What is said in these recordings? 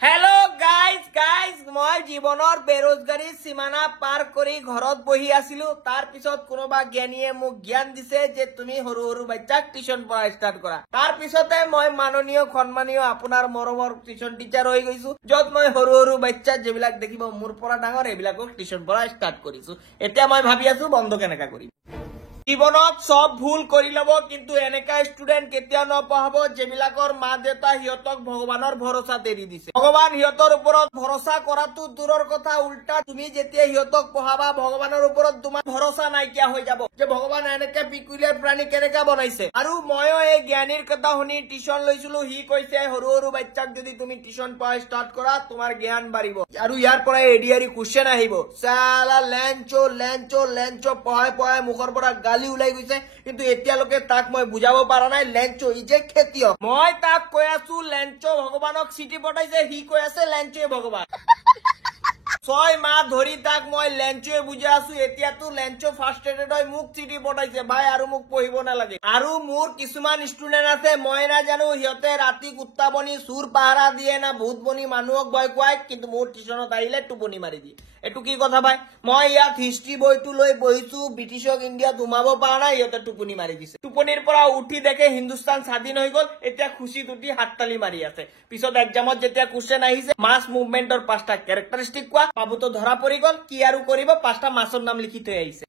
hello guys मैं जीवनर बेरोजगारी सीमाना पार करी घरत बहि आसिलु तार पिছত कोनोबा ज्ञानीये मुक ज्ञान दिसे जे तुमी हरु हरु बाच्चाक टिउशन पढ़ा स्टार्ट करा तार पिछते मैं माननीय सम्मानीय आपनार मरমৰ टिउशन टीचार হৈ গৈছো যত মই हरु हरु बाच्चा जेबिलाक देखिब मोर পৰা ডাঙৰ এবিলাকক টিউशन পঢ়া স্টাर्ट কৰিছো এতিয়া মই ভাবি আছো বন্ধ কেনেকা কৰিম জীবনত সব ভুল কৰি লব কিন্তু এনেকা স্টুডেন্ট কেতিয়া নপঢ়াব যেবিলাকৰ মা দেউতা হিয়তক ভগৱানৰ ভৰসা দেৰি দিছে ভগৱান হিয়তৰ ওপৰত ভৰসা কৰাটো দূৰৰ কথা উল্টা তুমি যেতিয়া হিয়তক পঢ়াবা ভগৱানৰ ওপৰত তোমাৰ ভৰসা নাইকিয়া হৈ যাব যে ভগৱান এনেকা পিকুলিয়াৰ প্ৰাণী কেনেকা বনাইছে আৰু ময়ো এই জ্ঞানীৰ কথা শুনি টিউশন লৈছিলো হি কৈছে সৰু সৰু বাচ্চাক যদি তুমি টিউশন পঢ়া স্টাৰ্ট কৰা তোমাৰ জ্ঞান বাঢ়িব আৰু ইয়াৰ পৰা এডিআৰি কোশ্চেন আহিব সালা লেঞ্চো লেঞ্চো লেঞ্চো পঢ়াই পঢ়াই মুখৰ পৰা গালি উলাই গৈছে কিন্তু এতিয়ালৈকে তাক মই বুজাব পাৰা নাই লেঞ্চো ইজে খেতিয়ক মই তাক কৈ আছো লেঞ্চো ভগৱানক চিঠি পঠাইছে হি কৈ আছে লেঞ্চোয়ে ভগৱান 6 মাহ ধৰি তাক মই লেঞ্চোয়ে বুজাই আছো এতিয়াতো লেঞ্চো ফাৰ্ষ্ট্ৰেটেড হৈ মুক চিঠি পঠাইছে ভাই আৰু মুক পঢ়িব নালাগে আৰু মোৰ কিছুমান ষ্টুডেন্ট আছে মই না জানো হিয়তে ৰাতি কুত্তা বনি সুৰ পাহাৰা দিয়ে না ভূত বনি মানুহক ভয় খুৱাই কিন্তু মোৰ টিউশনত আহিলে টোপনি মাৰি দিয়ে এটু কি কথা ভাই মই ইয়াত হিষ্ট্ৰী বইটো লৈ বহিছো ব্ৰিটিছক ইণ্ডিয়াত উমাব পৰা নাই ইহতে টোপনি মাৰি দিছে টোপনিৰ পৰা উঠি দেখে হিন্দুস্তান স্বাধীন হৈ গল এতিয়া খুশি তুটি হাততালি মাৰি আছে পিছত এক্সামত যেতিয়া কোশ্চেন আহিছে মাস মুভমেন্টৰ পাঁচটা ক্যাৰেক্টাৰিষ্টিক কোৱা বাবুতো ধৰা পৰি গল কি আৰু কৰিব পাঁচটা মাছৰ নাম লিখি থৈ আহিছে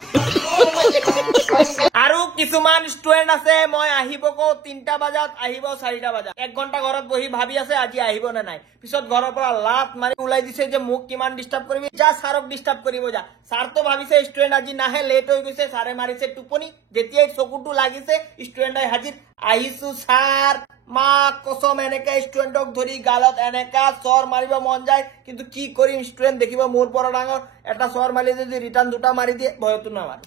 আৰু কিছুমান ষ্টুডেন্ট আছে মই আহিব কও 3টা বজাত আহিব 4টা বজাত 1 ঘন্টা ঘৰত বহি ভাবি আছে আজি আহিব না নাই পিছত ঘৰৰ পৰা লাত মাৰি উলাই দিছে যে মোক কিমান ডিস্টাৰ্ব কৰিবি যা সাৰক ডিস্টাৰ্ব কৰিব যা সাৰ তো ভাবিছে ষ্টুডেন্ট আজি নাহে লেট হৈ গৈছে সাৰে মাৰিছে টোপনি যেতিয়া চকুটো লাগিছে ষ্টুডেন্টই হাজিৰ আহিছো সাৰ মা কসম এনেকা স্টুডেন্টক ধৰি গালত এনেকা সৰ মাৰিব মন যায় কিন্তু কি কৰিম স্টুডেন্ট দেখিব মোৰ পৰা ডাঙৰ এটা সৰ মাৰি যদি ৰিটাৰ্ন দুটা মাৰি দিয়ে ভয়তো নামাৰে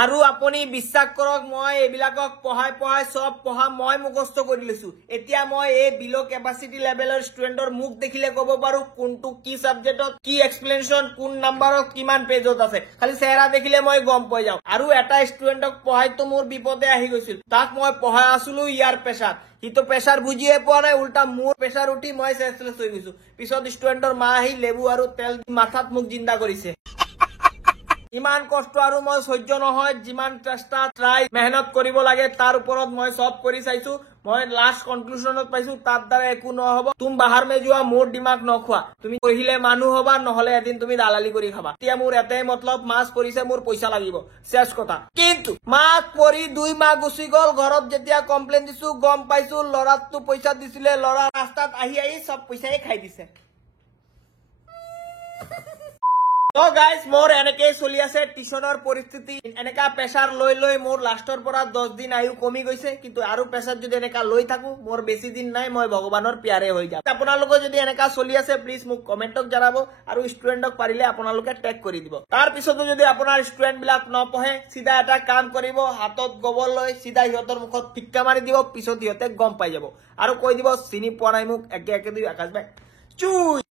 আৰু আপুনি বিশ্বাস কৰক মই এবিলাকক পঢ়াই পঢ়াই সব পঢ়া মই মুখস্থ কৰি লৈছো এতিয়া মই এই বিলো ক্যাপাসিটি লেভেলৰ ষ্টুডেন্টৰ মুখ দেখিলে ক'ব পাৰো কোনটো কি সাবজেক্টত কি এক্সপ্লেনেশন কোন নাম্বাৰত কিমান পেজত আছে খালি চেহাৰা দেখিলে মই গম পাই যাও আৰু এটা ষ্টুডেন্টক পঢ়াইতো মোৰ বিপদে আহি গৈছিল তাক মই পঢ়াই আছিলো ইয়াৰ পেছাত হিতো প্ৰেছাৰ বুজিয়ে পোৱা নাই উল্টা মোৰ প্ৰেছাৰ উঠি মই সেন্সলেছ হৈ গৈছো পিছত ষ্টুডেন্টৰ মা আহি লেবু আৰু তেল মাথাত মুখ জিন্দা কৰিছে ইমান কষ্ট আৰু মই সহ্য নহয় যিমান চেষ্টা ট্ৰাই মেহনত কৰিব লাগে তাৰ ওপৰত মই সব কৰি চাইছো মই লাস্ট কনক্লুশনত পাইছো তাৰ দ্বাৰা একো নহব তুমি বাহাৰ মে যোৱা মোৰ দিমাগ নখোৱা তুমি পঢ়িলে মানুহ হবা নহলে এদিন তুমি দালালি কৰি খাবা এতিয়া মোৰ এটাই মতলব মাছ পৰিছে মোৰ পইচা লাগিব শেষ কথা কিন্তু মাছ পৰি 2 মাহ গুচি গল ঘৰত যেতিয়া কমপ্লেইন দিছো গম পাইছো লৰাটো পইচা দিছিলে লৰা ৰাস্তাত আহি সব পইচাই খাই দিছে তো গাইজ মোৰ এনেকে চলি আছে টিউশনৰ পৰিস্থিতি এনেকা প্ৰেছাৰ লৈ লৈ মোৰ লাষ্টৰ পৰা 10 দিন আয়ু কমি গৈছে কিন্তু আৰু প্ৰেছাৰ যদি এনেকা লৈ থাকো মোৰ বেছি দিন নাই মই ভগৱানৰ প্যাৰে হৈ যাম আপোনালোকে যদি এনেকা চলি আছে প্লিজ মোক কমেন্টক জনাব আৰু ষ্টুডেন্টক পাৰিলে আপোনালোকে টেগ কৰি দিব তাৰ পিছতো যদি আপোনাৰ ষ্টুডেন্ট বিলাক নপঢ়ে সিধা এটা কাম কৰিব হাতত গোবৰ লৈ সিধা হিয়তৰ মুখত ফিক্কা মাৰি দিব পিছত হিয়তে গম পাই যাব আৰু কৈ দিব চিনি পোৱা নাই মোক একে একে দুই আকাশ ভাই চুই